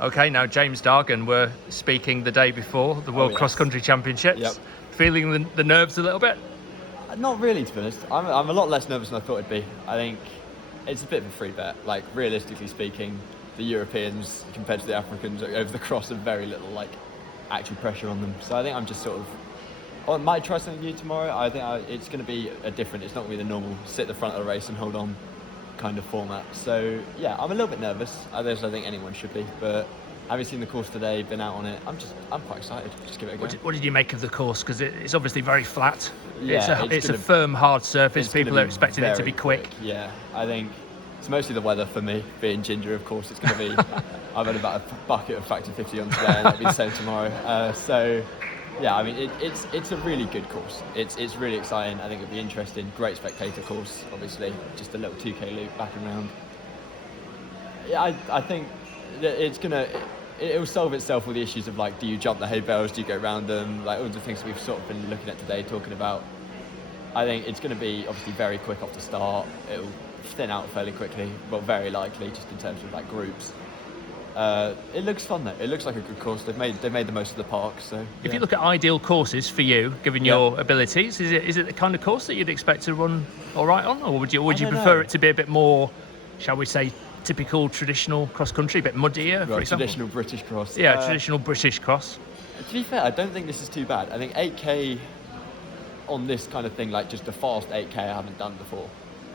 Okay, now James Dargan were speaking the day before the World Cross Country Championships. Yep. Feeling the nerves a little bit? Not really, to be honest. I'm a lot less nervous than I thought it'd be. I think it's a bit of a free bet. Like, realistically speaking, the Europeans compared to the Africans over the cross have very little actual pressure on them. So I think I'm just sort of, I might try something new tomorrow. I think it's going to be different. It's not going to be the normal sit at the front of the race and hold on kind of format. So yeah, I'm a little bit nervous. I think anyone should be, but having seen the course today, been out on it, I'm quite excited. Just give it a go. What did you make of the course? Because it's obviously very flat. Yeah, it's a firm, hard surface. People are expecting it to be quick. Yeah, I think it's mostly the weather for me. Being ginger, of course, it's going to be. I've had about a bucket of factor 50 on today, and that'll be the same tomorrow. So yeah, I mean, it's a really good course. It's really exciting. I think it'll be interesting. Great spectator course, obviously. Just a little 2K loop back and round. Yeah, I think that it will solve itself with the issues of do you jump the hay bales, do you go around them, all the things that we've sort of been looking at today, talking about. I think it's going to be obviously very quick off the start. It'll thin out fairly quickly, but very likely just in terms of groups. It looks fun though. It looks like a good course. They've made the most of the park. So if you look at ideal courses for you, given your abilities, is it the kind of course that you'd expect to run all right on, or would you prefer it to be a bit more, shall we say, typical traditional cross country, a bit muddier, for example? Traditional British cross. Yeah, traditional British cross. To be fair, I don't think this is too bad. I think 8K on this kind of thing, just a fast 8K, I haven't done before.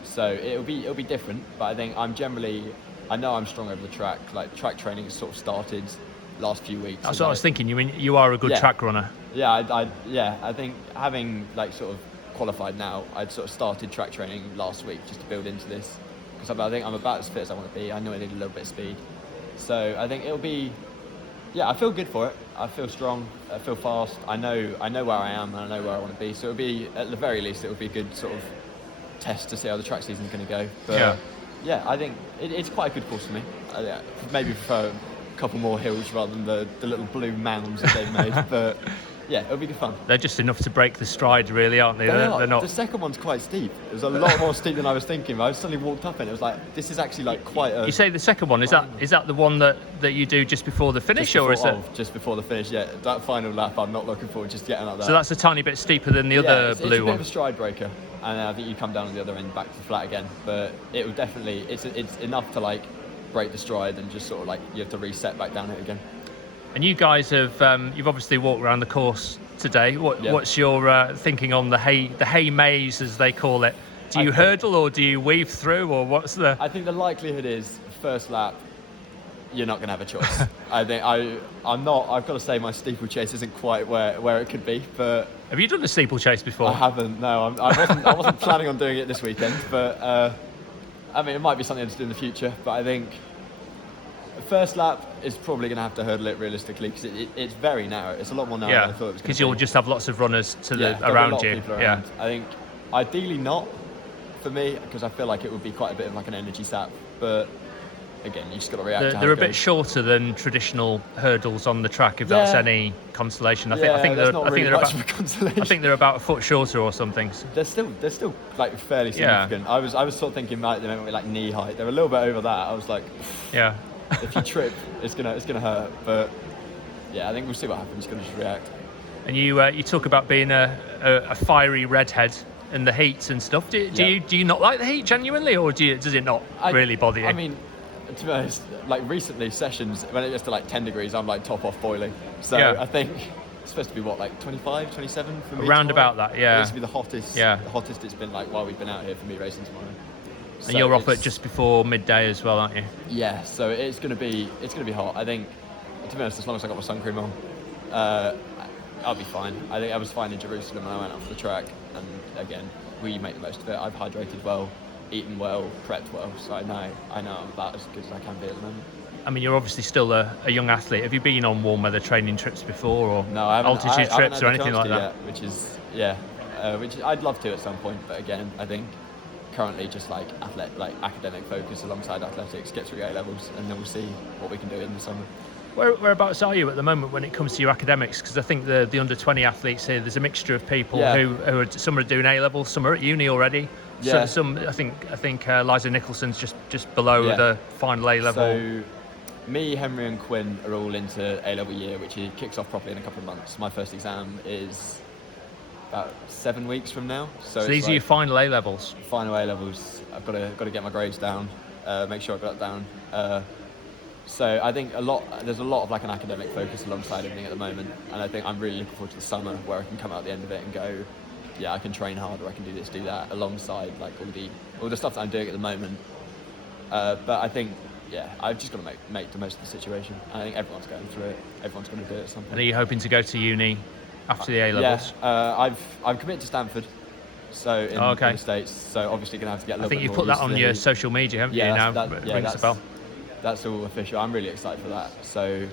So it'll be different. But I think I know I'm strong over the track. Track training has sort of started last few weeks. That's what I was thinking. You mean you are a good track runner? Yeah, I think having sort of qualified now, I'd sort of started track training last week just to build into this. Because I think I'm about as fit as I want to be. I know I need a little bit of speed. So I think it'll be, I feel good for it. I feel strong. I feel fast. I know where I am and I know where I want to be. So it'll be, at the very least, it'll be a good sort of test to see how the track season's going to go. But yeah, I think it's quite a good course for me. Maybe prefer a couple more hills rather than the little blue mounds that they've made. But yeah, it'll be good fun. They're just enough to break the stride, really, aren't they? They're not. The second one's quite steep. It was a lot more steep than I was thinking. I suddenly walked up and it was this is actually quite a... You say the second one, is that the one that you do just before the finish, or is it? Just before the finish, yeah. That final lap, I'm not looking forward to just getting up there. So that's a tiny bit steeper than the other blue one. It's a bit of a stride breaker, and I think you come down on the other end back to flat again. But it will definitely, it's enough to break the stride and just sort of you have to reset back down it again. And you guys have, you've obviously walked around the course today. What's your thinking on the hay maze, as they call it? Do you hurdle or do you weave through, or what's the... I think the likelihood is first lap, you're not going to have a choice. I think I've got to say my Steeple Chase isn't quite where it could be, but... Have you done the Steeple Chase before? I haven't, no. I wasn't planning on doing it this weekend, but I mean, it might be something to do in the future, but I think first lap is probably going to have to hurdle it realistically, because it's very narrow. It's a lot more narrow than I thought it was going to be. Because you'll just have lots of runners around you. Yeah, I think ideally not for me, because I feel like it would be quite a bit of an energy sap, but again, you just got to react. They're a bit shorter than traditional hurdles on the track, if that's any consolation. I think they're about a foot shorter or something. So. They're still fairly significant. I was sort of thinking they might be knee height. They're a little bit over that. I was like, yeah. If you trip, it's gonna hurt. But yeah, I think we'll see what happens. Gonna just react. And you talk about being a fiery redhead in the heats and stuff. Do you not like the heat genuinely, or does it not really bother you? I mean, to be honest, recently sessions when it gets to 10 degrees, I'm top off boiling. So I think it's supposed to be 25, 27 for me. Around about that, yeah. It's supposed to be the hottest. Yeah. The hottest it's been while we've been out here for me racing tomorrow. And you're off at just before midday as well, aren't you? Yeah, so it's gonna be hot. I think, to be honest, as long as I got my sun cream on, I'll be fine. I think I was fine in Jerusalem when I went up for the track, and again, we make the most of it. I've hydrated well, eaten well, prepped well, so I know I'm about as good as I can be at the moment. I mean, you're obviously still a young athlete. Have you been on warm weather training trips before, or no, I haven't, altitude trips or anything like that? Yet, which I'd love to at some point, but again, I think currently just academic focus alongside athletics, get through A levels, and then we'll see what we can do in the summer. Whereabouts are you at the moment when it comes to your academics? Because I think the under 20 athletes here, there's a mixture of people who are, some are doing A levels, some are at uni already. Yeah. I think Liza Nicholson's just below the final A level. So me, Henry, and Quinn are all into A-level year, which kicks off properly in a couple of months. My first exam is about 7 weeks from now. So these are your final A levels. Final A levels. I've got to get my grades down. Make sure I got that down. So I think there's a lot of like an academic focus alongside everything at the moment, and I think I'm really looking forward to the summer where I can come out at the end of it and go, yeah, I can train harder, I can do this, do that, alongside like all the stuff that I'm doing at the moment. But I think, yeah, I've just got to make the most of the situation. I think everyone's going through it. Everyone's going to do it at some point. And are you hoping to go to uni after the A levels? Yeah, I'm committed to Stanford. So in the States, so obviously going to have to get a little bit more. I think you put that on your social media, haven't you? Now rings a bell. That's all official. I'm really excited for that. So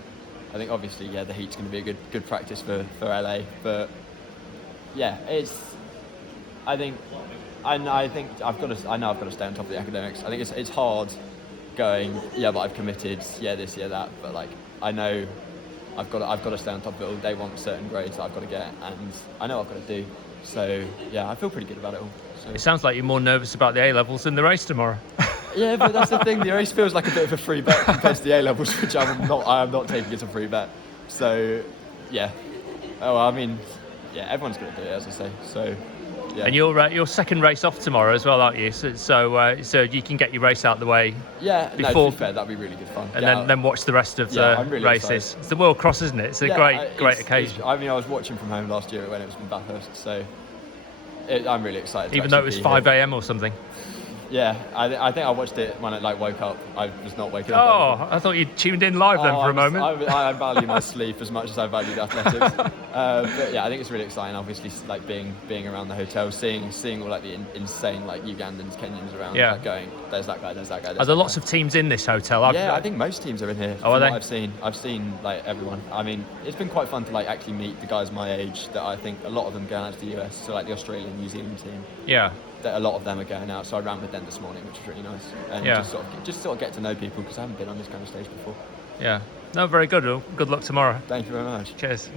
I think obviously, the heat's going to be a good practice for LA. But yeah, I know I've got to stay on top of the academics. I think it's hard going, but I've committed, this, that. But like I know I've got to stay on top of it all. They want certain grades that I've got to get, and I know I've got to do. So yeah, I feel pretty good about it all. So. It sounds like you're more nervous about the A levels than the race tomorrow. Yeah, but that's the thing. The race feels like a bit of a free bet compared to the A levels, which I am not taking as a free bet. So yeah. Everyone's going to do it, as I say. So yeah. And your second race off tomorrow as well, aren't you? So you can get your race out of the way. Yeah, before, no, to be fair, that'd be really good fun. And then watch the rest of the really races. Excited. It's the World Cross, isn't it? It's a great occasion. I was watching from home last year when it was in Bathurst, so I'm really excited. Even though it was 5 a.m. or something. Yeah, I think I watched it when I woke up. I was not waking up. Oh, I thought you tuned in live then for a moment. I value my sleep as much as I value athletics. But yeah, I think it's really exciting. Obviously, like being around the hotel, seeing all like the insane like Ugandans, Kenyans around, like going, there's that guy, there's that guy. Are there lots of teams in this hotel? I think most teams are in here. Oh, are they? I've seen like everyone. I mean, it's been quite fun to like actually meet the guys my age that I think a lot of them going out to the US, so like the Australian, New Zealand team. Yeah. That a lot of them are going out, so I ran with them this morning, which was really nice, and just sort of get to know people because I haven't been on this kind of stage before. Yeah, no, very good. Well, good luck tomorrow. Thank you very much. Cheers.